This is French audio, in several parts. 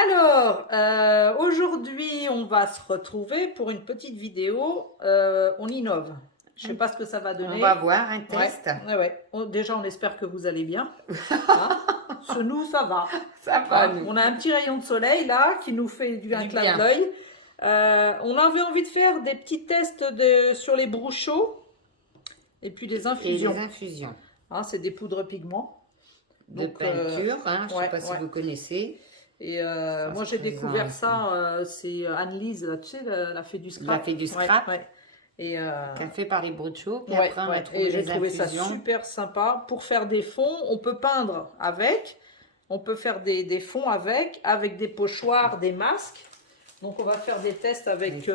Alors, aujourd'hui, on va se retrouver pour une petite vidéo. On innove. Je ne sais pas ce que ça va donner. On va voir un test. Ouais. Déjà, on espère que vous allez bien. Hein. Nous, ça va. Ça va, nous. On a un petit rayon de soleil là qui nous fait un clin d'œil. On avait envie de faire des petits tests sur les brochots et puis des infusions. Et les infusions. Hein, c'est des poudres pigments. De peinture, je ne sais pas si vous connaissez. Et moi j'ai découvert ça, c'est Anne-Lise, tu sais, la fée du scrap. La fée du scrap. Et qu'elle fait par les brochots. Puis après on a trouvé et j'ai trouvé ça super sympa. Pour faire des fonds, on peut peindre avec. On peut faire des fonds avec des pochoirs, des masques. Donc on va faire des tests avec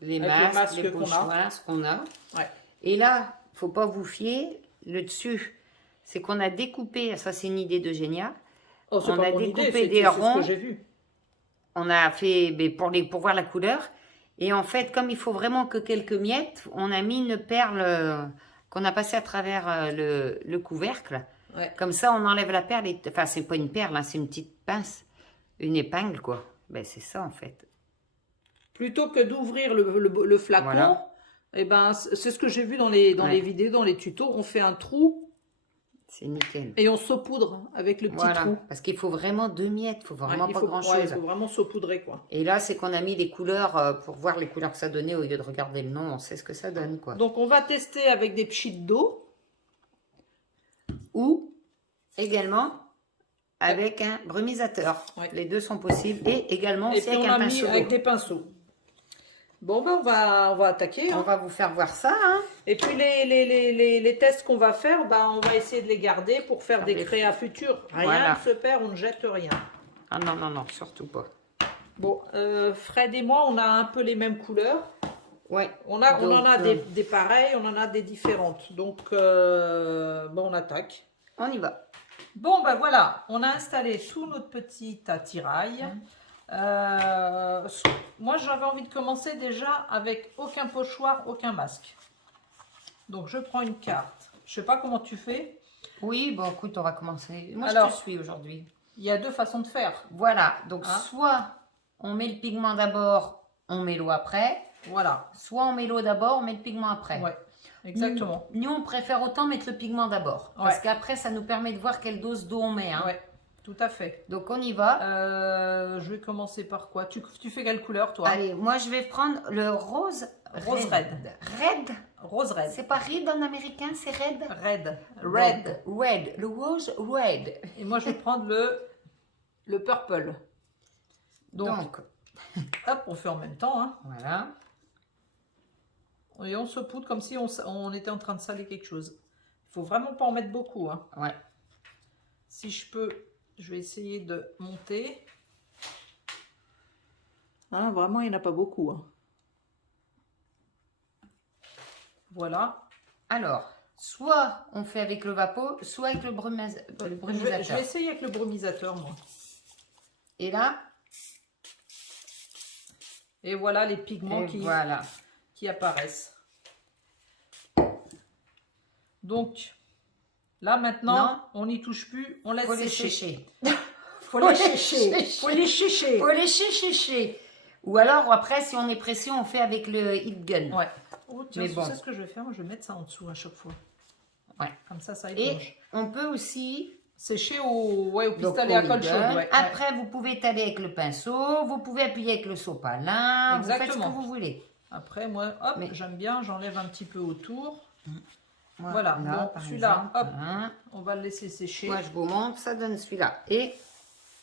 les masques, les pochoirs, ce qu'on a. Ouais. Et là, il ne faut pas vous fier. Le dessus, c'est qu'on a découpé, ça c'est une idée d'Eugénia. Oh, on a découpé des ronds. C'est ce que j'ai vu. On a fait pour voir la couleur. Et en fait, comme il faut vraiment que quelques miettes, on a mis une perle qu'on a passée à travers le couvercle. Ouais. Comme ça, on enlève la perle. Enfin, c'est pas une perle, hein, c'est une petite pince, une épingle, quoi. Ben, c'est ça, en fait. Plutôt que d'ouvrir le flacon, voilà. Eh ben, c'est ce que j'ai vu dans les vidéos, dans les tutos. On fait un trou. C'est nickel. Et on saupoudre avec le petit trou. Parce qu'il faut vraiment 2 miettes, il faut vraiment pas grand-chose. Il faut vraiment saupoudrer, quoi. Et là, c'est qu'on a mis des couleurs pour voir les couleurs que ça donnait au lieu de regarder le nom. On sait ce que ça donne, quoi. Donc, on va tester avec des pchites d'eau. Ou également avec un brumisateur. Ouais. Les deux sont possibles. Et également aussi avec un pinceau. Avec des pinceaux. Bon, ben on va attaquer. On va vous faire voir ça. Hein. Et puis les tests qu'on va faire, ben, on va essayer de les garder pour faire des créas futurs. Rien ne se perd, on ne jette rien. Ah non, non, non, surtout pas. Bon, Fred et moi, on a un peu les mêmes couleurs. Ouais. On en a des pareilles, on en a des différentes. Donc, bon, on attaque. On y va. Bon, ben voilà, on a installé tout notre petit attirail. Moi, j'avais envie de commencer déjà avec aucun pochoir, aucun masque. Donc, je prends une carte. Je sais pas comment tu fais. Oui, bon, écoute, on va commencer. Moi, je te suis aujourd'hui. Il y a deux façons de faire. Voilà, donc soit on met le pigment d'abord, on met l'eau après. Voilà. Soit on met l'eau d'abord, on met le pigment après. Ouais, exactement. Nous, on préfère autant mettre le pigment d'abord. Parce qu'après, ça nous permet de voir quelle dose d'eau on met. Hein. Ouais. Tout à fait. Donc, on y va. Je vais commencer par quoi? Tu fais quelle couleur, toi? Allez, moi, je vais prendre le rose. Rose red. Red. Rose red. C'est pas red en américain, c'est red? Red. Red. Donc, red. Le rose red. Et moi, je vais prendre le purple. Donc, hop, on fait en même temps. Hein. Voilà. Et on se poudre comme si on était en train de saler quelque chose. Il faut vraiment pas en mettre beaucoup. Hein. Ouais. Si je peux... Je vais essayer de monter. Hein, vraiment, il n'y en a pas beaucoup. Hein. Voilà. Alors, soit on fait avec le vapeau, soit avec le brumisateur. Je vais essayer avec le brumisateur, moi. Et là. Et voilà les pigments qui apparaissent. Donc... Là, maintenant, on n'y touche plus, on laisse sécher. Faut les sécher. Faut les sécher. Faut les sécher. Ou alors, après, si on est pressé, on fait avec le heat gun. Ouais. Oh, tiens, tu sais ce que je vais faire? Moi, je vais mettre ça en dessous à chaque fois. Ouais. Comme ça éponge. Et on peut aussi... sécher au pistolet à colle chaude. Ouais. Après, vous pouvez étaler avec le pinceau, vous pouvez appuyer avec le sopalin. Exactement. Vous faites ce que vous voulez. Après, moi, hop, j'aime bien, j'enlève un petit peu autour. Voilà, donc celui-là, hop, on va le laisser sécher. Moi, je vous montre, ça donne celui-là. Et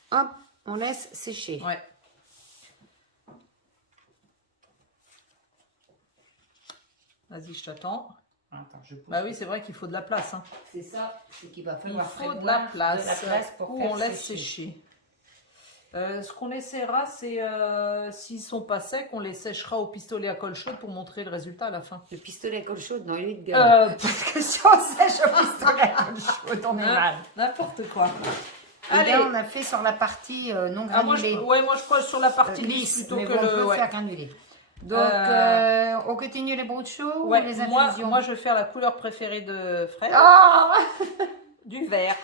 hop, on laisse sécher. Ouais. Vas-y, je t'attends. Bah oui, c'est vrai qu'il faut de la place. Hein. C'est ça, c'est qu'il va falloir de la place pour qu'on laisse sécher. Ce qu'on essaiera, c'est s'ils sont pas secs, on les séchera au pistolet à colle chaude pour montrer le résultat à la fin. Le pistolet à colle chaude dans l'huile de gamme. Parce que si on sèche au pistolet à colle chaude, on est mal. N'importe quoi. Allez, là, on a fait sur la partie non granulée. Moi je crois sur la partie lisse plutôt que le faire granulé. Donc, on continue les brochots ou les infusions? Moi, je vais faire la couleur préférée de Fred. Oh du vert.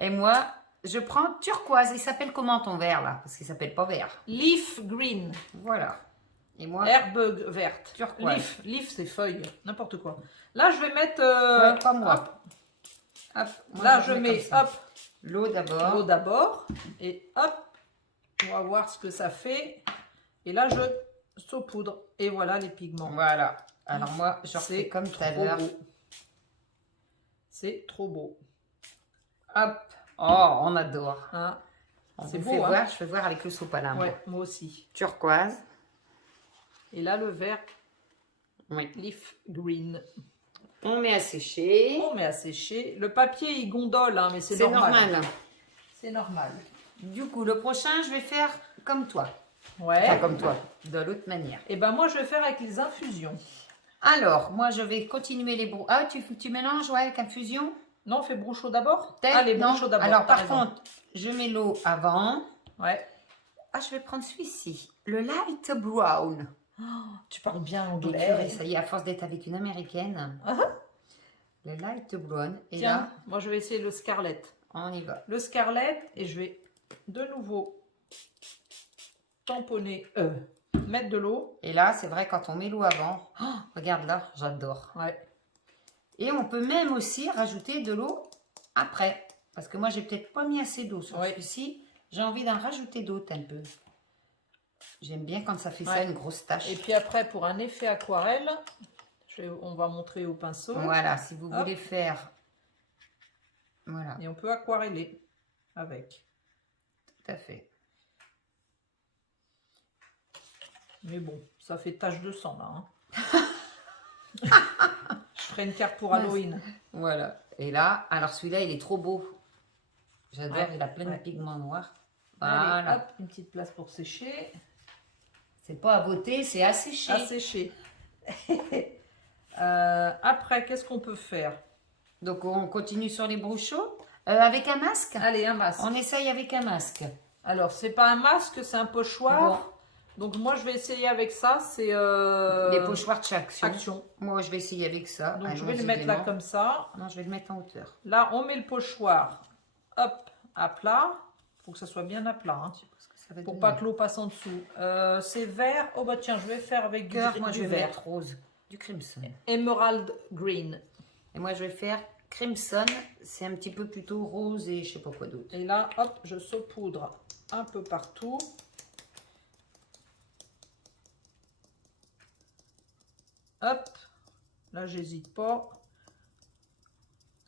Et moi, je prends turquoise. Il s'appelle comment ton vert là? Parce qu'il s'appelle pas vert. Leaf green. Voilà. Et moi, Herbe verte. turquoise. Leaf c'est feuille, n'importe quoi. Là, je vais mettre... Ouais, pas moi. Hop, Hop, moi, là, je mets mets comme ça. hop, L'eau d'abord. l'eau d'abord. Et hop, on va voir ce que ça fait. Et là, je saupoudre. Et voilà les pigments. Voilà. Alors moi, je refais comme tout à l'heure. C'est trop beau. Hop. Oh, on adore. Hein, C'est beau, beau, hein. voir, je fais voir avec le sopalin. ouais, moi aussi. Turquoise. Et là, le vert, Oui. leaf green. On met à sécher. On met à sécher. Le papier, il gondole, hein, mais c'est C'est normal. normal. C'est normal. Du coup, le prochain, je vais faire comme toi. Ouais. Enfin, comme toi, de l'autre manière. Et ben moi, je vais faire avec les infusions. Alors, moi, je vais continuer les brous. Ah, tu mélanges, ouais, avec infusion? Non, on fait brou-chaud d'abord. Peut-être, Ah, les non. brou-chauds d'abord. Alors, t'as par raison. contre, je mets l'eau avant. Ouais. Ah, je vais prendre celui-ci. Le light brown. Tu parles bien Donc, anglais. purée, ça y est, à force d'être avec une américaine. Le light brown. Et Tiens, là, moi, je vais essayer le scarlet. on y va. Le scarlet, et je vais de nouveau tamponner, mettre de l'eau. Et là, c'est vrai, quand on met l'eau avant, oh, regarde là, j'adore. Ouais. Et on peut même aussi rajouter de l'eau après. Parce que moi, j'ai peut-être pas mis assez d'eau sur celui-ci. J'ai envie d'en rajouter d'autres un peu. J'aime bien quand ça fait ça, une grosse tache. Et puis après, pour un effet aquarelle, on va montrer au pinceau. Voilà, si vous voulez faire... Voilà, Et on peut aquareller avec. tout à fait. Mais bon, ça fait tache de sang là. Hein. Je ferai une carte pour Halloween. Voilà. Et là, alors celui-là, il est trop beau. J'adore, Ouais, il a plein ouais. de pigments noirs. Allez, Voilà. hop, une petite place pour sécher. C'est pas à voter, c'est à sécher. À sécher. Après, qu'est-ce qu'on peut faire? Donc, on continue sur les brous-chauds. Avec un masque? Allez, un masque. On essaye avec un masque. Alors, c'est pas un masque, c'est un pochoir. Bon. Donc, moi, je vais essayer avec ça. C'est Les pochoirs de chaque action. Moi, je vais essayer avec ça. Donc, je vais le mettre là comme ça. Non, je vais le mettre en hauteur. Là, on met le pochoir, hop, à plat. Il faut que ça soit bien à plat, hein, Parce que ça va pour donner. pas que l'eau passe en dessous. C'est vert. Oh bah tiens, je vais faire avec du, Cœur, moi, du je vais vert. mettre rose. Du crimson. Emerald green. Et moi, je vais faire crimson. C'est un petit peu plutôt rose et je sais pas quoi d'autre. Et là, hop, je saupoudre un peu partout. Hop, là, j'hésite pas.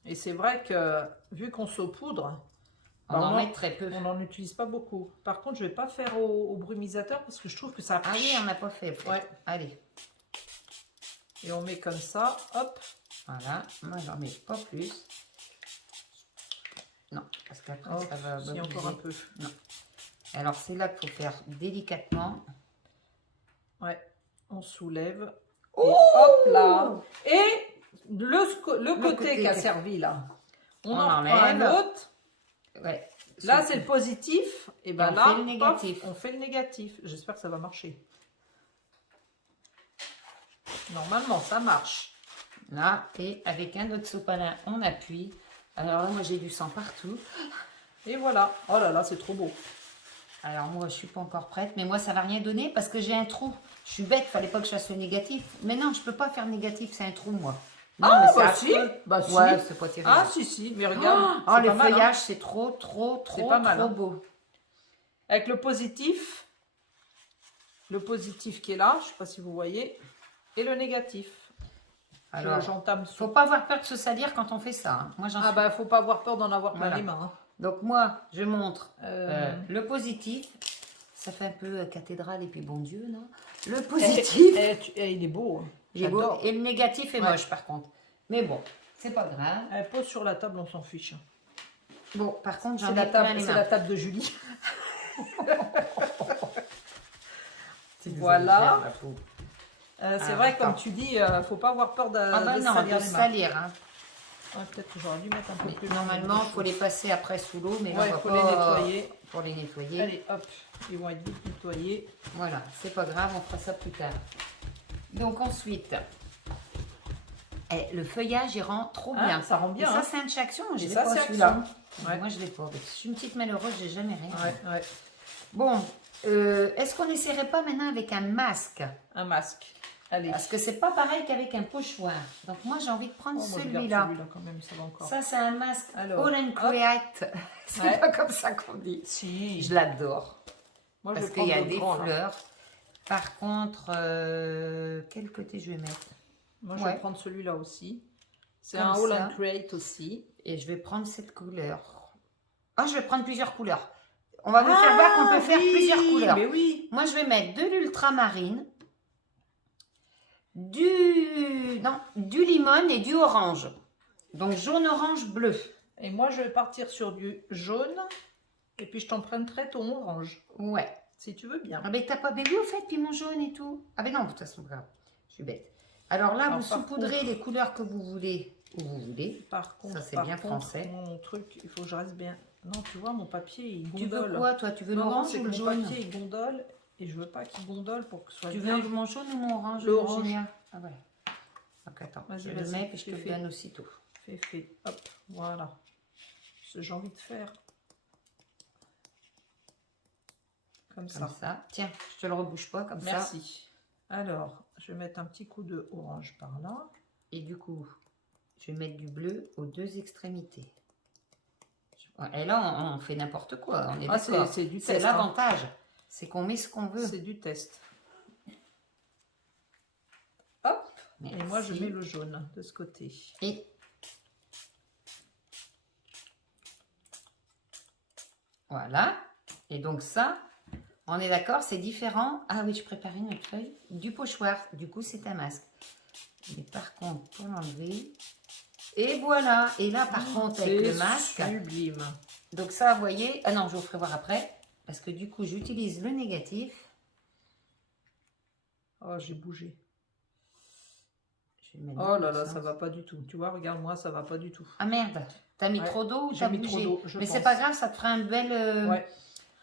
Et c'est vrai que, vu qu'on saupoudre, On en met très peu. on n'en utilise pas beaucoup. Par contre, je vais pas faire au brumisateur parce que je trouve que ça... Ah oui, on n'a pas fait. Ouais. Allez. Et on met comme ça, hop. Voilà. Moi, j'en mets pas plus. Non, parce qu'après, Oh, ça va si, babouiller. encore un peu. Non. Alors, c'est là qu'il faut faire délicatement. Ouais, on soulève. Oh, et hop là. Et le côté côté qui a qui- servi là, on On en enlève. prend un autre. Ouais. Là, c'est le positif. Et ben on là, fait le négatif. hop, on fait le négatif. J'espère que ça va marcher. Normalement, ça marche. Là, et avec un autre sopalin, on appuie. Alors là, moi, j'ai du sang partout. Et voilà. Oh là là, c'est trop beau. Alors moi, je suis pas encore prête, mais moi, ça va rien donner parce que j'ai un trou. Je suis bête, fallait pas que je fasse le négatif. Mais non, je peux pas faire négatif, c'est un trou, moi. Non, Ah, mais c'est bah si. affreux. Bah si. Ouais, c'est pas terrible. Ah si, si. Mais regarde. Oh, c'est les pas mal, hein. feuillages, c'est trop, trop, trop, pas mal, trop hein. beau. Avec le positif qui est là, je sais pas si vous voyez, et le négatif. Alors, J'entame faut pas avoir peur de se salir quand on fait ça. Hein. Moi, j'en Ah suis. bah, faut pas avoir peur d'en avoir plein Voilà. les mains. Hein. Donc moi, je montre Euh, le positif. Ça fait un peu cathédrale et puis bon Dieu, non? Le positif. il est beau. Hein. il est beau, J'adore. et le négatif est Ouais. moche par contre. Mais bon, c'est pas grave. Elle pose sur la table, on s'en fiche. Bon, par contre, j'en C'est ai la, plein table, les c'est mains. la table de Julie. Tu nous Voilà. exagères, la pauvre. C'est Ah, vrai, comme attends. tu dis, faut pas avoir peur de, Ah bah de non, salir de les mains. salir. Hein. Ouais, peut-être que j'aurais dû mettre un peu Mais plus. normalement, il faut les passer après sous l'eau, mais là, Ouais, on va faut pas... les nettoyer. Pour les nettoyer. Allez, hop, ils vont être vite nettoyés. Voilà, c'est pas grave, on fera ça plus tard. Donc ensuite, le feuillage, il rend trop Ah, bien. ça rend bien. Et ça, Hein. c'est un de chaque son. Je Et l'ai ça, pas c'est celui-là. action. Ouais. Moi, je l'ai pas. Je suis une petite malheureuse, j'ai jamais rien. Ouais, ouais. Bon, est-ce qu'on n'essaierait pas maintenant avec un masque? Un masque. Allez. Parce que c'est pas pareil qu'avec un pochoir. Donc moi, j'ai envie de prendre Oh, moi, je garde celui-là. celui-là quand même, ça va encore. Ça, c'est un masque Alors, All and Create. C'est Ouais. pas comme ça qu'on dit. Si. Je l'adore. Moi, Parce je qu'il y a prends le des grand, là. fleurs. Par contre, quel côté je vais mettre? Moi, je Ouais. vais prendre celui-là aussi. C'est Comme un All ça. and Create aussi. Et je vais prendre cette couleur. Ah, je vais prendre plusieurs couleurs. On va vous faire voir qu'on peut faire plusieurs couleurs. Mais oui. Moi, je vais mettre de l'ultramarine, du limon et du orange. Donc, jaune, orange, bleu. Et moi, je vais partir sur du jaune. Et puis, je t'emprunterai ton orange. Ouais. Si tu veux bien. Ah ben, t'as pas bébé au fait, puis mon jaune et tout. Ah ben non, de toute façon, grave. Je suis bête. Alors là, Alors, vous par saupoudrez contre- les couleurs que vous voulez, où vous voulez. Par contre, Ça, c'est bien français. Mon truc, il faut que je reste bien. Non, tu vois, mon papier, il Tu gondole. veux quoi, toi? Tu veux Non, non, l'orange c'est ou que le mon jaune? papier, il gondole. Et je veux pas qu'il gondole pour que ce soit Tu bien. veux mon jaune ou mon orange? L'orange. Virginia? Ah ouais. Donc attends, Vas-y, je le vas-y, mets puis je te le fais. donne aussitôt. Fait. Hop, voilà. Ce que j'ai envie de faire. Comme Comme ça. ça. Tiens, je te le rebouche pas comme ça. Merci. Alors, je vais mettre un petit coup de orange par là. Et du coup, je vais mettre du bleu aux deux extrémités. Et là, on fait n'importe quoi. On est Ah, d'accord. c'est du C'est test. hein. l'avantage. C'est qu'on met ce qu'on veut. C'est du test. Hop. Et moi, je Merci. mets le jaune de ce côté. Et voilà. Et donc ça, on est d'accord, c'est différent. Ah oui, je prépare une autre feuille. Du pochoir. Du coup, c'est un masque. Mais par contre, pour l'enlever. Et voilà. Et là, par contre, avec le masque. Sublime. Donc ça, vous voyez. Ah non, je vous ferai voir après. Parce que du coup, j'utilise le négatif. Oh, j'ai bougé. Je vais le mettre Oh dans là le là, sens. ça va pas du tout. Tu vois, regarde-moi, ça va pas du tout. Ah merde. T'as mis Ouais, trop d'eau ou j'ai t'as mis trop bougé? d'eau, je Mais c'est pense. pas grave, ça te fera un bel... Ouais.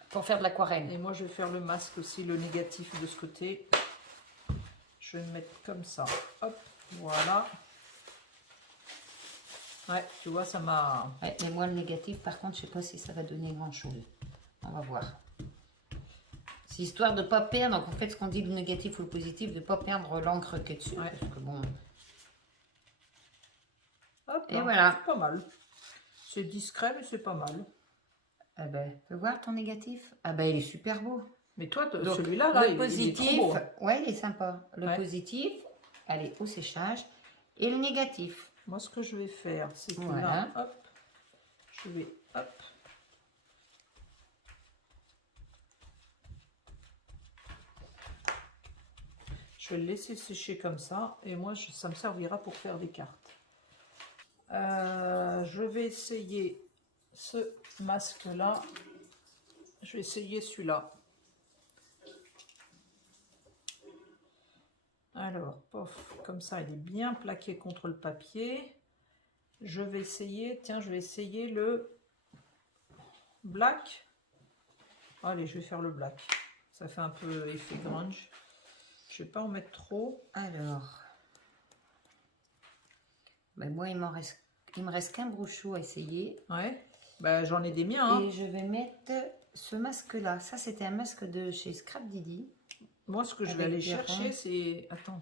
Pour faire de l'aquarelle. Et moi, je vais faire le masque aussi, le négatif de ce côté. Je vais me mettre comme ça. Hop, voilà. Ouais, tu vois, ça m'a... Ouais, mais moi, le négatif, par contre, je sais pas si ça va donner grand-chose. On va voir. C'est histoire de ne pas perdre, donc en fait, ce qu'on dit le négatif ou le positif, de ne pas perdre l'encre qui est dessus. Ouais. Parce que bon... Hop, Et là, voilà. c'est pas mal. C'est discret, mais c'est pas mal. Ah ben, tu veux voir ton négatif? Ah ben, il est super beau. Mais toi, Donc, celui-là, là, le il positif, est trop beau. ouais, il est sympa. Le Ouais. positif, allez, au séchage. Et le négatif. Moi, ce que je vais faire, c'est que Voilà. là, hop, je vais, hop. Je vais le laisser sécher comme ça. Et moi, ça me servira pour faire des cartes. Je vais essayer ce masque-là. Je vais essayer celui-là. Alors, pof, comme ça, il est bien plaqué contre le papier. Je vais essayer, tiens, je vais essayer le black. Allez, je vais faire le black. Ça fait un peu effet grunge. Je vais pas en mettre trop. Alors, ben moi, il me reste qu'un brochot à essayer. Ouais, bah, j'en ai des miens. Hein. Et je vais mettre ce masque-là. Ça, c'était un masque de chez Scrap Didi. Moi, ce que je vais Avec aller des chercher, ronds. c'est... Attends.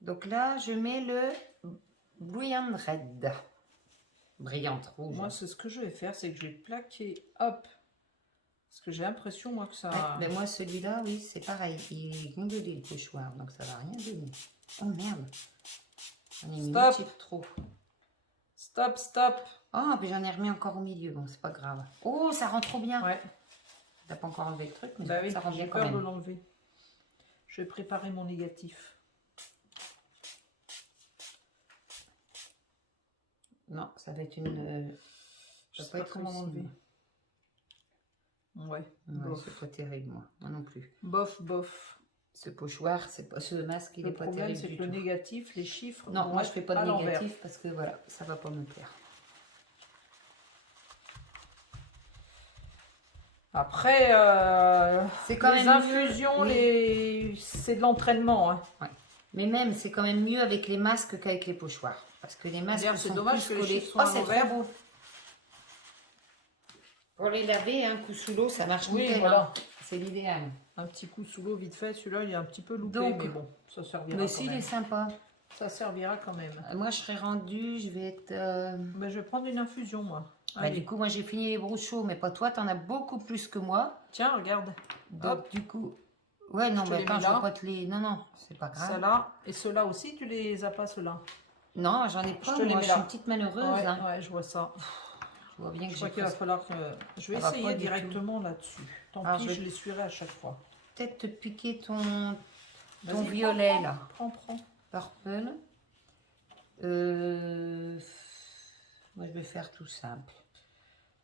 Donc là, je mets le Brilliant Red. Brillante rouge. Moi, c'est ce que je vais faire, c'est que je vais plaquer, hop. Parce que j'ai l'impression, moi, que ça... Ouais, ben moi, celui-là, oui, c'est pareil. Il est gondolé, le pochoir, donc ça va rien donner. Oh merde. J'en ai mis Stop. un petit trop. Stop, stop. Oh, puis j'en ai remis encore au milieu, bon, c'est pas grave. Oh, ça rend trop bien. Ouais. T'as pas encore enlevé le truc, mais Bah oui, ça rend bien j'ai quand peur de même. l'enlever. Je vais préparer mon négatif. Non, ça va être une... Je ça sais va pas être comment ici, l'enlever. moi. Ouais. Ouais, Bof. c'est pas terrible, moi non plus. Bof, bof. Ce pochoir, c'est pas ce masque, il Le est pas problème, terrible c'est du que le tout. négatif, les chiffres... Non, vont moi je être fais pas à de l'envers. négatif parce que voilà, ça va pas me plaire. Après, C'est quand les même infusions, mieux, oui. c'est de l'entraînement. Hein. Mais même, c'est quand même mieux avec les masques qu'avec les pochoirs. Parce que les masques C'est sont dommage plus que les collés. chiffres soient à c'est l'envers. trop beau. Pour les laver, un coup sous l'eau, ça marche Oui, nickel. voilà. Hein. C'est l'idéal. Un petit coup sous l'eau vite fait. Celui-là, il est un petit peu loupé, Donc, mais bon, ça servira mais quand s'il même. est sympa. Ça servira quand même. Moi, je serai rendue, je vais être... Ben, je vais prendre une infusion, moi. Bah, du coup, moi, j'ai fini les brochots, mais pas toi, t'en as beaucoup plus que moi. Tiens, regarde. Donc, Hop. du coup... Ouais, non, mais attends, je vais pas te les... Non, non, c'est pas grave. Ceux-là. Et ceux-là aussi, tu les as pas, ceux-là? Non, j'en ai pas, je te les moi, mets je suis là. une petite malheureuse. Ouais, hein. ouais, je vois ça. Je vois bien que Je crois j'ai qu'il va falloir que... Je vais Ça va essayer pas du directement là-dessus. Tant Alors, pis, je vais- je l'essuierai à chaque fois. peut-être te piquer ton Vas-y, violet, prends, là. Prends. Purple. Moi, je vais faire tout simple.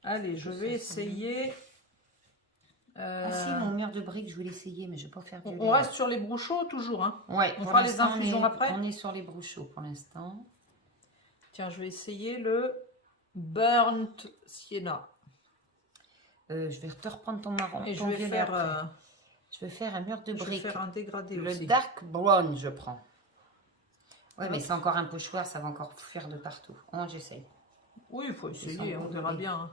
Allez, je vais essayer... Ah si, mon mur de briques, je vais l'essayer, mais je vais pas faire violet. On reste sur les brochots toujours, hein? Ouais, on pour fera les l'instant, infusions après. On est sur les brochots pour l'instant. Tiens, je vais essayer le Burnt Sienna. Je vais te reprendre ton marron. Et je ton vais violet faire... après. Je vais faire un mur de je vais briques. faire un dégradé Le aussi. dark brown, je prends. Ouais, Hop. mais c'est encore un pochoir, ça va encore fuir de partout. Oh, j'essaye. Oui, il faut essayer, sens on verra bon. bien. hein.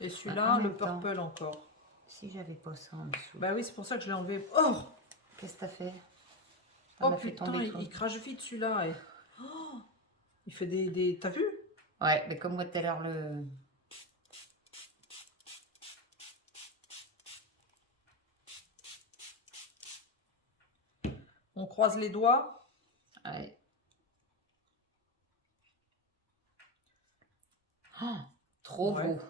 Et En celui-là, le même temps. purple encore. Si j'avais pas ça en dessous. Bah oui, c'est pour ça que je l'ai enlevé. Oh, Qu'est-ce que t'as fait? oh On a fait putain, tomber il crache vite celui-là. Et... Oh, il fait des... T'as vu? Ouais, mais comme moi tout à l'heure, le... On croise les doigts. Ouais. Oh, trop Ouais. beau.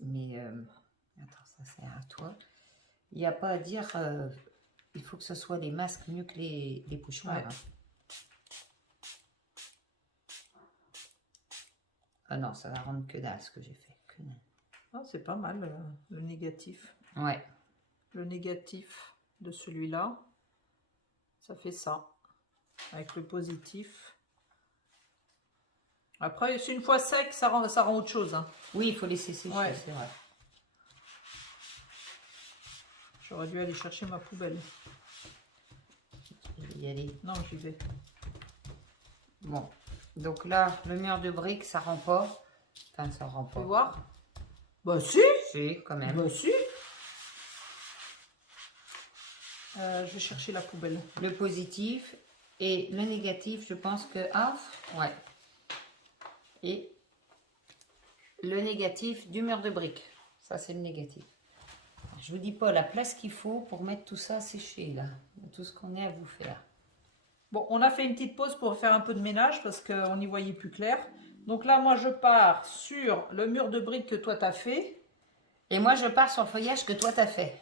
Mais, attends, ça c'est à toi. Il n'y a pas à dire, il faut que ce soit les masques mieux que les pochoirs. Ouais. hein. Ah non, ça va rendre que dalle ce que j'ai fait. Que dalle. Ah, c'est pas mal, le négatif. Ouais. Le négatif de celui-là, ça fait ça. Avec le positif. Après, c'est une fois sec, ça rend autre chose. Hein. Oui, il faut laisser sécher, Ouais. c'est vrai. J'aurais dû aller chercher ma poubelle. Je vais y aller. Non, j'y vais. Bon, donc là, le mur de briques, ça rend pas. Enfin, ça rend Tu pas. veux voir? Bah si. Si, quand même. Bah si. Je vais chercher la poubelle. Le positif et le négatif, je pense que... Ah, ouais. Et le négatif du mur de briques. Ça, c'est le négatif. Je vous dis pas la place qu'il faut pour mettre tout ça à sécher, là. Tout ce qu'on est à vous faire. Bon, on a fait une petite pause pour faire un peu de ménage parce qu'on n'y voyait plus clair. Donc là, moi, je pars sur le mur de briques que toi, tu as fait. Et moi, je pars sur le feuillage que toi, tu as fait.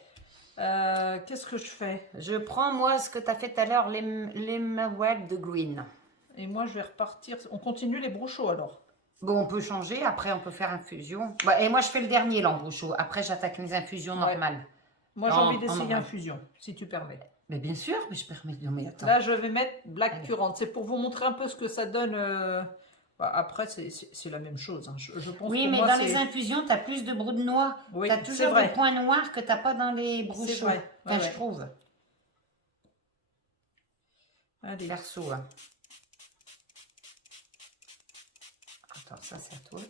Qu'est-ce que je fais? Je prends, moi, ce que tu as fait tout à l'heure, l'Emerald de Green. Et moi, je vais repartir. On continue les brochots alors. Bon, on peut changer. Après, on peut faire infusion. Bah, et moi, je fais le dernier, l'embrouchot. Après, j'attaque les infusions Ouais. normales. Moi, j'ai En- envie en d'essayer normal. infusion, si tu permets. Mais bien sûr, mais je permets. Non, mais attends. Là, je vais mettre Black Allez. Currant. C'est pour vous montrer un peu ce que ça donne. Bah, après, c'est la même chose. Hein. Je pense Oui, que mais moi, dans c'est- les infusions, tu as plus de brou de noix. Oui, tu as c'est toujours vrai. des points noirs que tu n'as pas dans les C'est brochots. vrai. Enfin, Ouais, je ouais. trouve. Allez. Perso. Hein. Attends, ça, c'est à toi.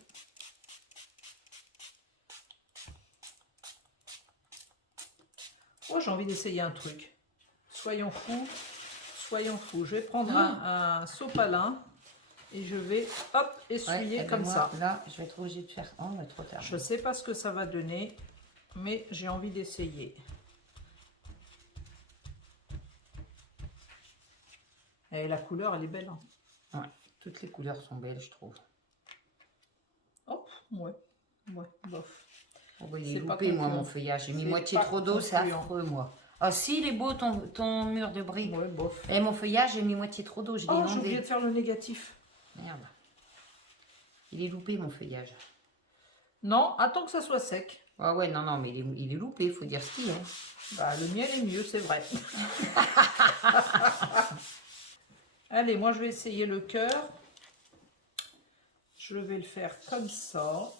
Oh, j'ai envie d'essayer un truc. Soyons fous. Soyons fous. Je vais prendre un sopalin et je vais, hop, essuyer eh ben comme moi, ça. Là, je vais être obligée de faire. Oh, mais trop tard. Je ne sais pas ce que ça va donner, mais j'ai envie d'essayer. Et la couleur, elle est belle. Hein. Ouais, toutes les couleurs sont belles, je trouve. Hop, ouais, bof. Oh, bah, il C'est est pas loupé, moi, concluant. mon feuillage. J'ai mis C'est moitié pas trop d'eau, c'est concluant. affreux, moi. Ah, si, il est beau, ton mur de briques. Ouais, bof. Et mon feuillage, j'ai mis moitié trop d'eau, je l'ai Oh, j'ai oublié inondé. de faire le négatif. Merde. Il est loupé, mon feuillage. Non, attends que ça soit sec. Ah ouais, non, non, mais il est loupé, il faut dire ce qu'il est. Bah, le mien est mieux, c'est vrai. Allez, moi, je vais essayer le cœur. Je vais le faire comme ça.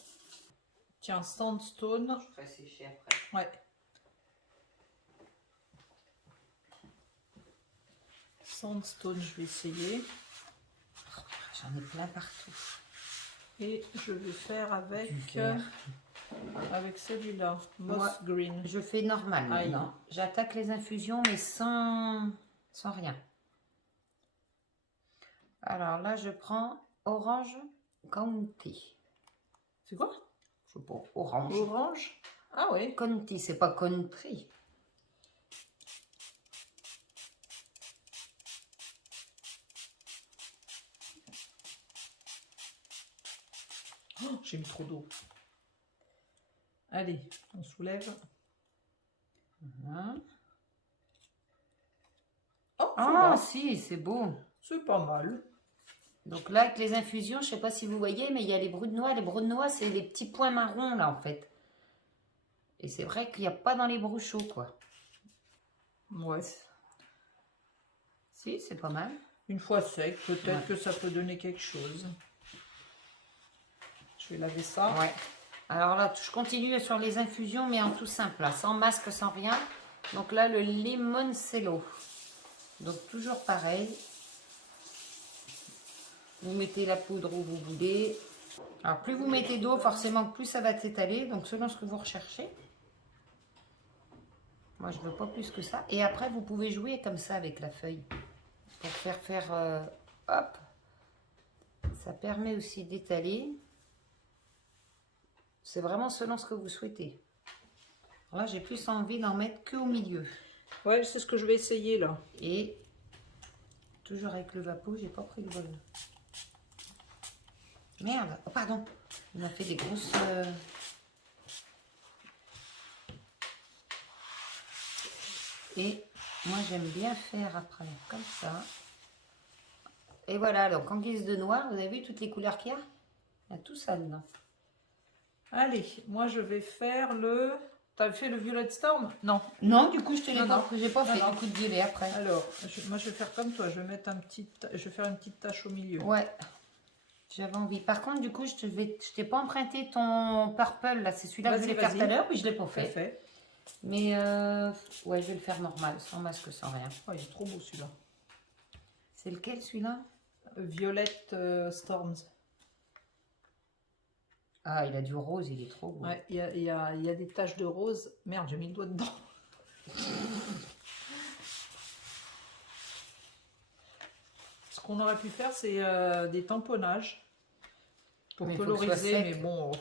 Tiens, sandstone. Je ferai sécher après. Ouais. Sandstone, je vais essayer. J'en ai plein partout. Et je vais faire avec, vert. avec celui-là, Moss Moi, Green. Je fais normal maintenant. J'attaque les infusions, mais sans rien. Alors là, je prends Orange County. C'est quoi? Je sais pas, orange. Orange? Ah oui. County, c'est pas country. Oh, j'ai mis trop d'eau. Allez, on soulève. Voilà. Oh, Ah si, c'est beau. c'est pas mal. Donc là, avec les infusions, je sais pas si vous voyez, mais il y a les brus de noix. Les brus de noix, c'est les petits points marrons, là, en fait. Et c'est vrai qu'il n'y a pas dans les brus chauds, quoi. Ouais. Si, c'est pas mal. Une fois sec, peut-être que ça peut donner quelque chose. Je vais laver ça. Ouais. Alors là, je continue sur les infusions, mais en tout simple, là, sans masque, sans rien. Donc là, le limoncello. Donc toujours pareil. Vous mettez la poudre où vous voulez. Alors plus vous mettez d'eau, forcément plus ça va s'étaler. Donc selon ce que vous recherchez. Moi je veux pas plus que ça. Et après vous pouvez jouer comme ça avec la feuille. Pour faire hop. Ça permet aussi d'étaler. C'est vraiment selon ce que vous souhaitez. Alors là j'ai plus envie d'en mettre qu'au milieu. Ouais, c'est ce que je vais essayer là. Et toujours avec le vapeau, j'ai pas pris le bol. Merde, oh, pardon. On a fait des grosses... Et moi j'aime bien faire après, comme ça. Et voilà, donc en guise de noir, vous avez vu toutes les couleurs qu'il y a? Il y a tout ça dedans. Allez, moi je vais faire le... T'as fait le Violet Storm? Non. Non, du coup je te l'ai Non, pas, non. j'ai pas fait Non, du coup de violet après. Alors, moi je vais faire comme toi, je vais mettre je vais faire une petite tache au milieu. Ouais, j'avais envie. Par contre, du coup, je t'ai pas emprunté ton purple là, c'est celui-là que je voulais faire tout à l'heure, mais je l'ai pas fait. Mais ouais, je vais le faire normal, sans masque, sans rien. Oh, il est trop beau celui-là. C'est lequel celui-là? Violet Storms. Ah, il a du rose, il est trop beau. Ouais, il y a des taches de rose. Merde, j'ai mis le doigt dedans. Ce qu'on aurait pu faire, c'est des tamponnages pour coloriser, mais bon.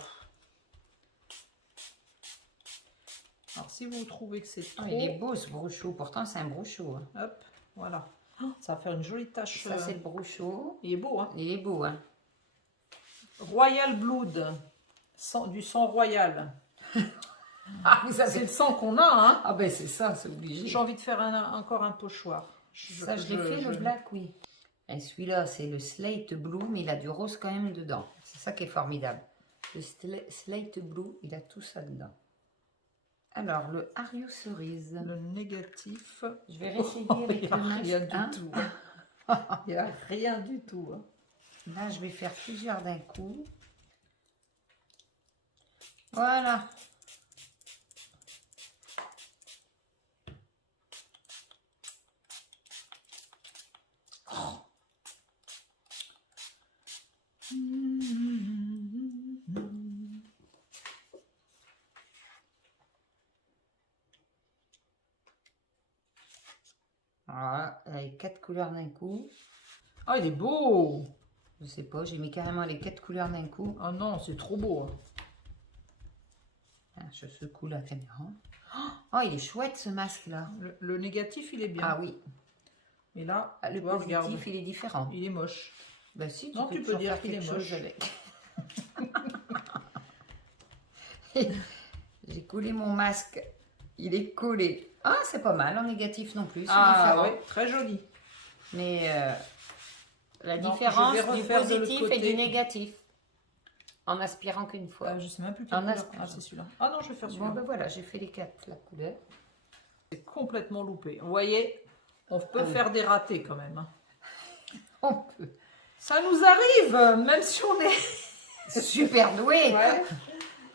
Alors, si vous trouvez que c'est trop... Oh, il est beau ce brochot, pourtant c'est un brochot. Hein. Hop, voilà. Ça va faire une jolie tache. Ça, c'est le brochot. Il est beau, hein? Il est beau, hein? Royal Blood, du sang royal. Ah, c'est le sang qu'on a, hein? Ah ben c'est ça, c'est obligé. J'ai envie de faire encore un pochoir. Ça, je l'ai fait, le black, oui. Et celui-là, c'est le Slate Blue, mais il a du rose quand même dedans. C'est ça qui est formidable. Le Slate Blue, il a tout ça dedans. Alors, le Hario Cerise. Le négatif. Je vais réessayer avec le masque. Rien du tout. Il n'y a rien du tout. Hein. Là, je vais faire plusieurs d'un coup. Voilà. Oh. Voilà, avec 4 couleurs d'un coup. Ah, il est beau! Je sais pas, j'ai mis carrément les 4 couleurs d'un coup. Ah non, c'est trop beau. Hein. Ah, je secoue la caméra. Oh, il est chouette ce masque-là. Le négatif, il est bien. Ah oui. Et là, le vois, positif, regarde, il est différent. il est moche. Bah si, non, tu peux dire qu'il est moche. Avec. J'ai collé mon masque. Il est collé. Ah, c'est pas mal en négatif non plus. Ah oui, très joli. Mais la différence du positif et du négatif. En aspirant qu'une fois. Je sais même plus quelle couleur. Ah, c'est celui-là. Ah non, je vais faire celui-là. Bon, ben voilà, j'ai fait les 4, la couleur. C'est complètement loupé. Vous voyez, on peut faire des ratés quand même. Hein. On peut. Ça nous arrive, même si on est super doué. Ouais.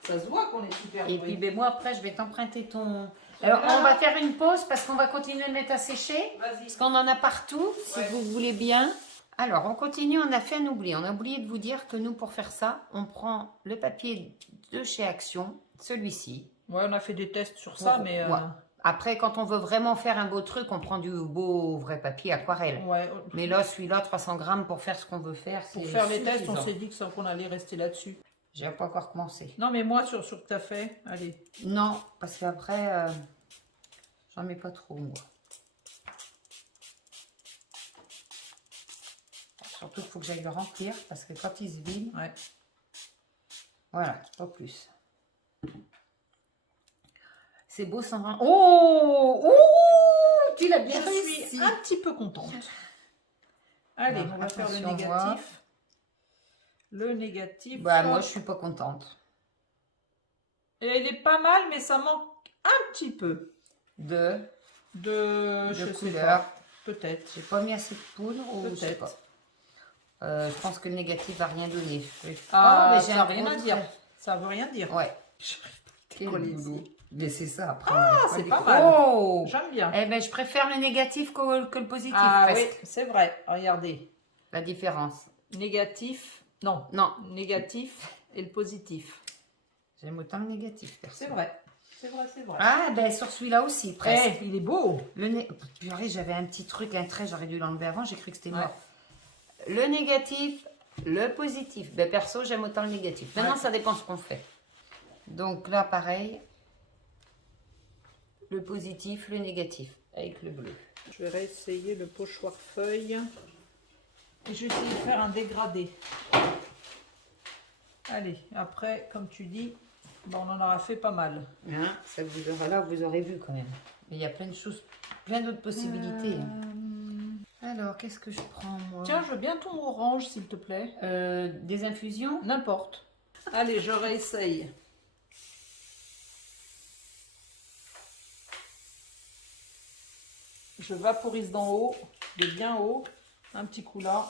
Ça se voit qu'on est super doué. Et puis ben, moi après, je vais t'emprunter ton Alors, on va faire une pause parce qu'on va continuer de mettre à sécher. Vas-y. Parce qu'on en a partout, si Ouais. vous voulez bien. Alors, on continue, on a fait un oubli. On a oublié de vous dire que nous, pour faire ça, on prend le papier de chez Action, celui-ci. Ouais, on a fait des tests sur ça, mais... Ouais. Après, quand on veut vraiment faire un beau truc, on prend du beau vrai papier aquarelle. Ouais. Mais là, celui-là, 300 grammes pour faire ce qu'on veut faire, c'est Pour faire les tests, on suffisant. s'est dit qu'on allait rester là-dessus. J'ai pas encore commencé. Non, mais moi, sur ce que tu as fait, allez. Non, parce qu'après, j'en mets pas trop, moi. Surtout qu'il faut que j'aille le remplir, parce que quand il se vide, Ouais. voilà, pas plus. C'est beau sans rang. Oh, oh, tu l'as bien Je réussi. suis un petit peu contente. Allez, Alors, on va faire le attention, négatif. Le négatif. Bah, moi, je suis pas contente. Et il est pas mal, mais ça manque un petit peu De je sais couleur. pas. Peut-être. J'ai pas mis assez de poudre ou je sais Peut-être. pas. Je pense que le négatif va rien donner. Ah, mais ça j'ai n'a un rien à gros dire. trait. Ça veut rien dire. Ouais. Quel boulot. Mais c'est ça. Après, c'est pas mal. Oh. J'aime bien. Eh ben, je préfère le négatif que le positif. Ah oui, presque. c'est vrai. Regardez. La différence. Négatif. Non. Non, Négatif et le positif. j'aime autant le négatif. Perso. C'est vrai. C'est vrai, c'est vrai. Ah, ben sur celui-là aussi, presque. Il est beau. Purée, j'avais un petit truc, un trait, j'aurais dû l'enlever avant, j'ai cru que c'était Ouais. mort. Le négatif, le positif. Ben perso, j'aime autant le négatif. Maintenant, Ouais. ça dépend ce qu'on fait. Donc là, pareil. Le positif, le négatif, avec le bleu. Je vais réessayer le pochoir feuille. Et je vais essayer de faire un dégradé. Allez, après, comme tu dis, ben, on en aura fait pas mal. Hein, ça vous aura, là, vous aurez vu quand même. Mais il y a plein de choses, plein d'autres possibilités. Alors, qu'est-ce que je prends, moi? Tiens, je veux bien ton orange, s'il te plaît. Des infusions? N'importe. Allez, je réessaye. Je vaporise d'en haut, de bien haut. Un petit coup là.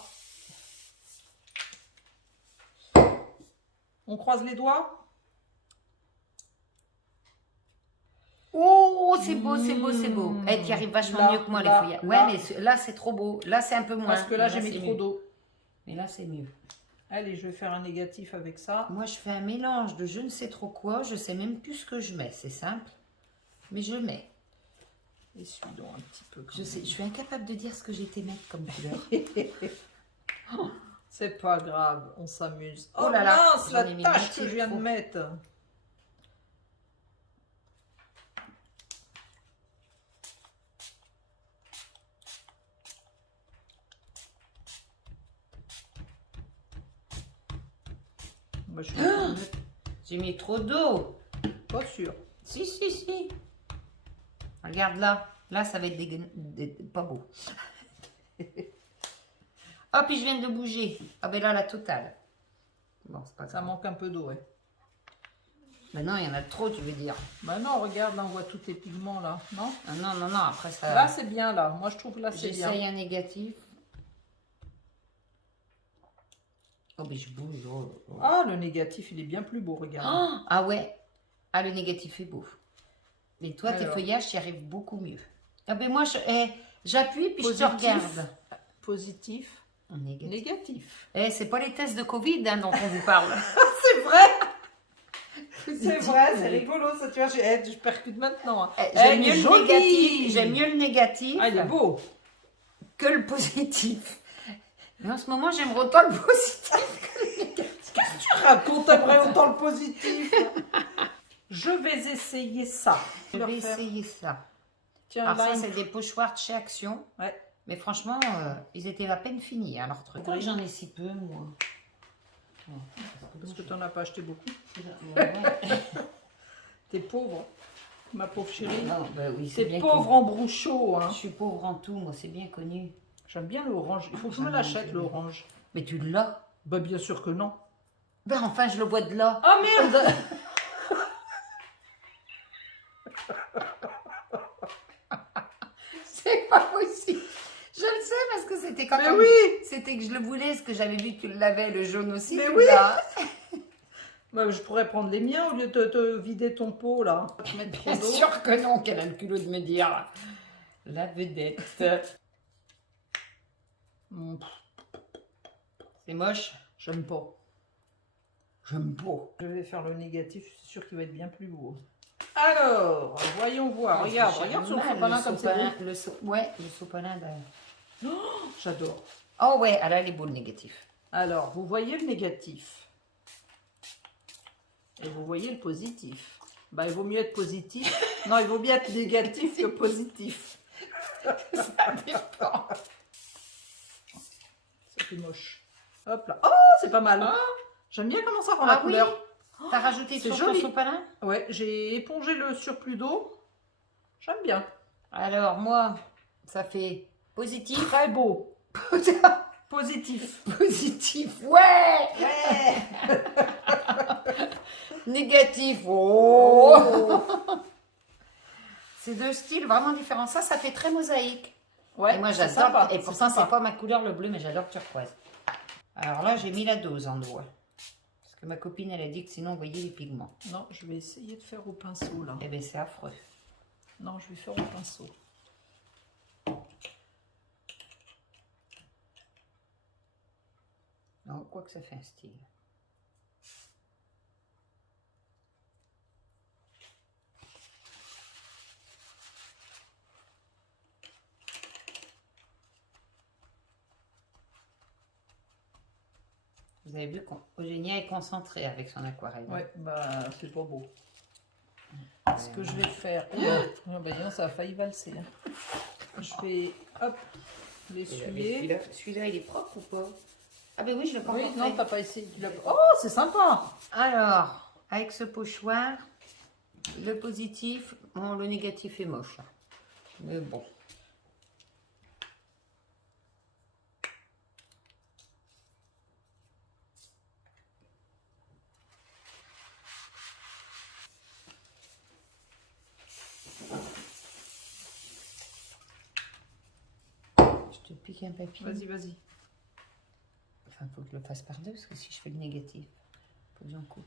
On croise les doigts. Oh, c'est beau, c'est beau, c'est beau. Eh, tu arrives vachement Là, mieux que moi, là, les feuilles. Ouais, là. mais là, c'est trop beau. Là, c'est un peu moins. Parce que là, Mais j'ai mis c'est trop mieux. d'eau. Mais là, c'est mieux. Allez, je vais faire un négatif avec ça. Moi, je fais un mélange de je ne sais trop quoi. Je sais même plus ce que je mets. C'est simple. Mais je mets. Essuie donc un petit peu. Je sais, je suis incapable de dire ce que j'ai été mettre comme couleur. C'est pas grave, on s'amuse. Oh là là, mince, j'en la ai mis tâche moitié que je viens de trop. mettre. Bah, je suis en train de mettre- J'ai mis trop d'eau. pas sûr. Si, si, si. Regarde là. Là, ça va être pas beau. Ah, puis je viens de bouger. Ah, ben là, la totale. Bon, c'est pas Ça grave. manque un peu d'eau, ouais. Ben non, il y en a trop, tu veux dire. Bah non, regarde, là on voit tous tes pigments là, non? Ah non, non, non, après ça... Là c'est bien là, moi je trouve que là c'est bien. J'essaye un négatif. Oh, mais je bouge. Oh, oh. Ah, le négatif il est bien plus beau, regarde. Oh, ah ouais. Ah, le négatif est beau. Mais toi, tes Alors. feuillages, tu y arrives beaucoup mieux. Ah ben moi, j'appuie puis je te Positif. regarde. Positif, Négatif. négatif. C'est pas les tests de Covid hein, dont on vous parle. C'est vrai. C'est vrai, c'est rigolo ça, tu vois, je percute maintenant. J'aime il est mieux le joli. négatif. J'aime mieux le négatif Ah, il est beau. que le positif. Mais en ce moment, j'aime autant le positif. Tu racontes, t'aimerais autant le positif. Je vais essayer ça. Je vais essayer ça. Tiens, Alors là, ça, c'est des pochoirs de chez Action. Ouais. Mais franchement, ils étaient à peine finis, hein, leur truc. Pourquoi j'en ai si peu, moi? Parce que t'en as pas acheté beaucoup. Ouais. T'es pauvre, ma pauvre chérie. Non, bah oui, c'est T'es bien pauvre connu. en brouchot. Hein. Je suis pauvre en tout, moi, c'est bien connu. J'aime bien l'orange. Il faut que je me Ah, l'achète, c'est l'orange. Mais tu l'as? Bah, bien sûr que non. Ben enfin, je le vois de là. Ah merde. C'est pas possible. Je le sais parce que c'était quand Mais on- oui. C'était que je le voulais, parce que j'avais vu que tu l'avais, le jaune aussi. Mais tu oui. l'as. Bah, je pourrais prendre les miens au lieu de te vider ton pot là. Mettre trop Bien d'eau. sûr que non, qu'elle a le culot de me dire. La vedette. Hmm, C'est moche. J'aime pas. J'aime pas. Je vais faire le négatif, c'est sûr qu'il va être bien plus beau. Alors, voyons voir. Regarde, regarde sur le sopalin comme c'est beau. Ouais, le sopalin. J'adore. Oh ouais, alors il est beau le négatif. Alors, vous voyez le négatif. Et vous voyez le positif. Bah, il vaut mieux être positif. Non, il vaut mieux être négatif que positif. Ça dépend. Ça fait moche. Hop là. Oh, c'est pas mal. J'aime bien comment ça rend la Ah oui. couleur. T'as rajouté c'est sur ton joli. sopalin? Ouais, j'ai épongé le surplus d'eau. J'aime bien. Alors moi, ça fait positif. Très beau. Positif. Positif, ouais. Ouais. Négatif, oh. Oh. C'est deux styles vraiment différents. Ça fait très mosaïque. Ouais, Et moi c'est j'adore. sympa, Et c'est pourtant sympa. c'est pas ma couleur le bleu, mais j'adore turquoise. Alors là j'ai mis la dose en doigt. Parce que ma copine elle a dit que sinon on voyait les pigments. Non, je vais essayer de faire au pinceau là. Eh bien c'est affreux. Non, je vais faire au pinceau. Non, quoi que ça fait un style. Vous avez vu qu'Eugénia est concentrée avec son aquarelle. Ouais, bah c'est pas beau. Ce que je vais faire. Oh, bah, non, ça a failli valser. Hein. Je vais hop l'essuyer. Celui-là il est propre ou pas? Ah ben oui, je l'ai pas Oui, encore non, fait. t'as pas essayé. Oh, c'est sympa. Alors, avec ce pochoir, le positif, bon, le négatif est moche. Mais bon. Je te pique un papier. Vas-y, vas-y. Enfin, faut que je le fasse par deux, parce que si je fais le négatif, faut que j'en coupe.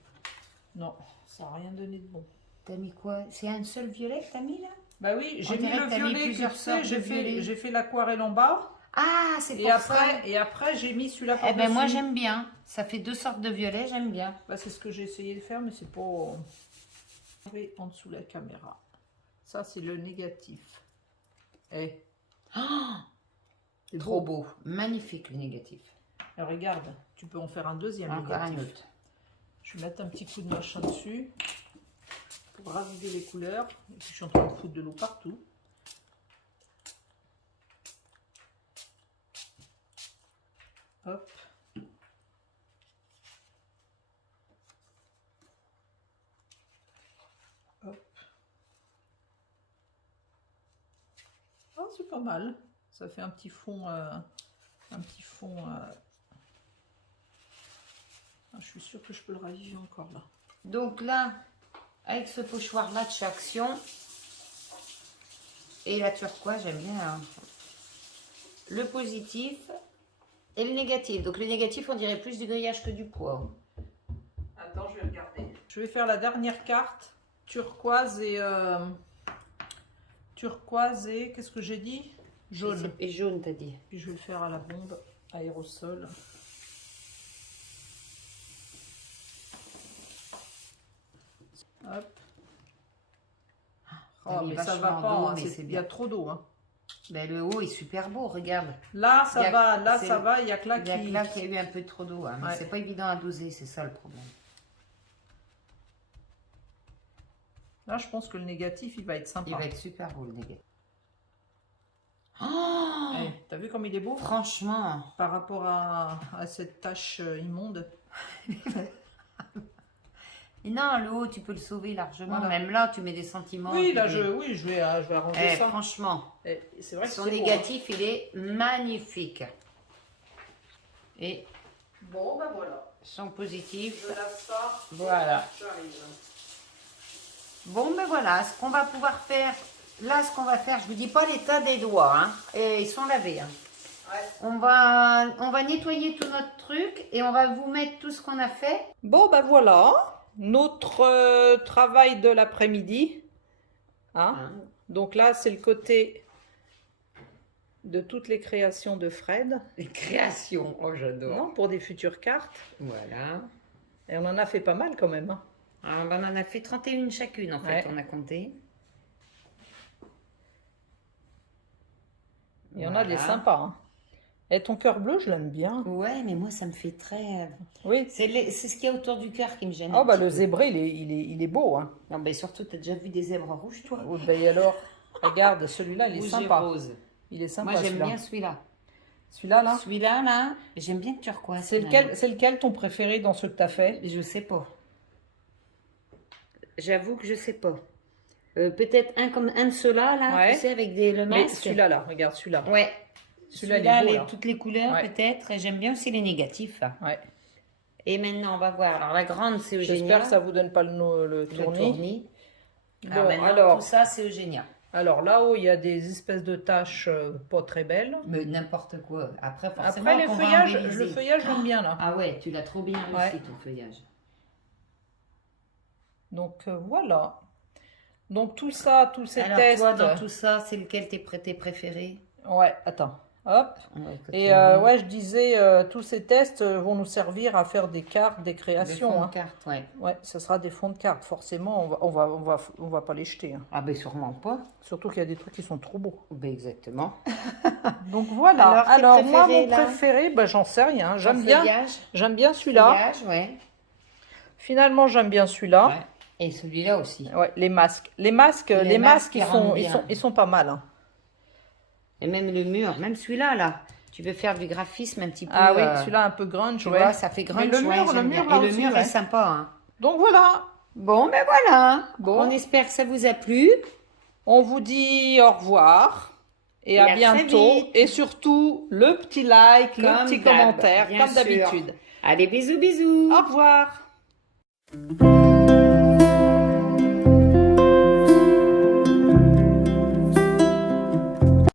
Non, ça n'a rien donné de bon. T'as mis quoi? C'est un seul violet que t'as mis là? Bah oui, j'ai On mis dirait le que t'as mis violet, plusieurs tu sais, sortes de violets. j'ai fait l'aquarelle en bas. Ah, c'est pour ça. Et après j'ai mis celui-là Eh par-dessus. ben moi j'aime bien. Ça fait deux sortes de violets, j'aime bien. Bah, c'est ce que j'ai essayé de faire, mais c'est pas... Oui, en dessous de la caméra. Ça, c'est le négatif. Eh, c'est Trop beau. Magnifique le négatif. Alors, regarde, tu peux en faire un deuxième Encore un négatif. autre. Je vais mettre un petit coup de machin dessus pour raviver les couleurs. Et puis, je suis en train de foutre de l'eau partout. Hop. Hop. Oh, c'est pas mal. Ça fait un petit fond. Je suis sûre que je peux le raviver encore là. Donc là, avec ce pochoir là de chez Action et la turquoise, j'aime bien hein, le positif et le négatif. Donc le négatif, on dirait plus du grillage que du poids. Attends, je vais regarder. Je vais faire la dernière carte, turquoise et qu'est-ce que j'ai dit? Jaune. Et jaune, t'as dit. Puis je vais le faire à la bombe aérosol. Hop. Oh, mais ça va pas, hein, il y a trop d'eau. Hein. Ben, le haut est super beau, regarde. Là, ça va, là, ça va, il y a que là qui... Il y a que là qu'il y a eu un peu trop d'eau, hein, mais ouais. c'est pas évident à doser, c'est ça le problème. Là, je pense que le négatif, il va être sympa. Il va être super beau, le négatif. Oh hey, t'as vu comme il est beau? Franchement. Par rapport à cette tache immonde. Et non, le haut, tu peux le sauver largement. Voilà. Même là, tu mets des sentiments. Oui, là, je vais arranger ça. Franchement, c'est vrai que son négatif, beau, hein. Il est magnifique. Et bon, ben voilà. Son positif. Je lave ça. Voilà. J'arrive. Bon, ben voilà, ce qu'on va pouvoir faire. Là, ce qu'on va faire, je vous dis pas l'état des doigts, hein, et ils sont lavés. Hein. Ouais. On va nettoyer tout notre truc et on va vous mettre tout ce qu'on a fait. Bon, ben voilà. notre travail de l'après-midi. Hein? Donc là, c'est le côté de toutes les créations de Fred. Les créations, oh j'adore. Non, pour des futures cartes. Voilà. Et on en a fait pas mal quand même. Hein. Alors, ben, on en a fait 31 chacune en fait, Ouais. on a compté. Il y en a des sympas. Hein. Et ton cœur bleu, je l'aime bien. Ouais, mais moi ça me fait très... Oui. C'est ce qu'il y a autour du cœur qui me gêne. Oh bah le zébré, il est beau. Hein. Non, mais surtout, tu as déjà vu des zèbres rouges, toi? Oh, bah, et alors, regarde, celui-là, il est Rouge et sympa. rose. Il est sympa. Moi j'aime celui-là. bien celui-là. Celui-là, là. Celui-là, là, j'aime bien le turquoise. C'est lequel ton préféré dans ceux que tu as fait? Je sais pas. J'avoue que je sais pas. Peut-être un de ceux-là, là, Ouais. tu sais, avec le Mais masque. celui-là, là, regarde celui-là. Ouais. Celui-là, Celui-là, il est beau, là. toutes les couleurs, Ouais. peut-être. Et j'aime bien aussi les négatifs. Ouais. Et maintenant, on va voir. Alors, la grande, c'est Eugénia. J'espère que ça vous donne pas le Le tournis. tournis. Bon, Maintenant, alors, tout ça, c'est Eugénia. alors là-haut, il y a des espèces de taches pas très belles. Mais n'importe quoi. Après, forcément, Après, les qu'on va feuillages, embelliser. le feuillage, j'aime bien, là. Ah ouais, tu l'as trop bien réussi, ton feuillage. Donc, voilà. Donc, tout ça, tous ces Alors, tests... toi, dans tout ça, c'est lequel tes préférés? Ouais, attends. Hop. On va Et continuer. ouais, je disais, tous ces tests vont nous servir à faire des cartes, des Des créations. fonds Hein. de cartes, ouais. Ouais, ce sera des fonds de cartes. Forcément, on va pas les jeter. Hein. Ah ben sûrement pas. Surtout qu'il y a des trucs qui sont trop beaux. Ben exactement. Donc voilà. Alors, tes moi, préférés, mon là préféré, ben, j'en sais rien. Ton feuillage, J'aime bien celui-là. feuillage, ouais. Finalement, j'aime bien celui-là. Ouais. Et celui-là aussi. Ouais, les masques. Les masques, masques, ils sont pas mal. Hein. Et même le mur, même celui-là, là. Tu peux faire du graphisme un petit peu. Ah oui, celui-là un peu grunge, Tu ouais. vois, ça fait grunge, Mais le ouais, mur, j'aime bien. là Et le aussi, mur ouais. est sympa, hein. Donc voilà. Bon, ben voilà. Bon. On espère que ça vous a plu. On vous dit au revoir et à très bientôt. vite. Et surtout, le petit like, le Comme petit d'hab, commentaire, bien comme sûr. d'habitude. Allez, bisous, bisous. Au revoir.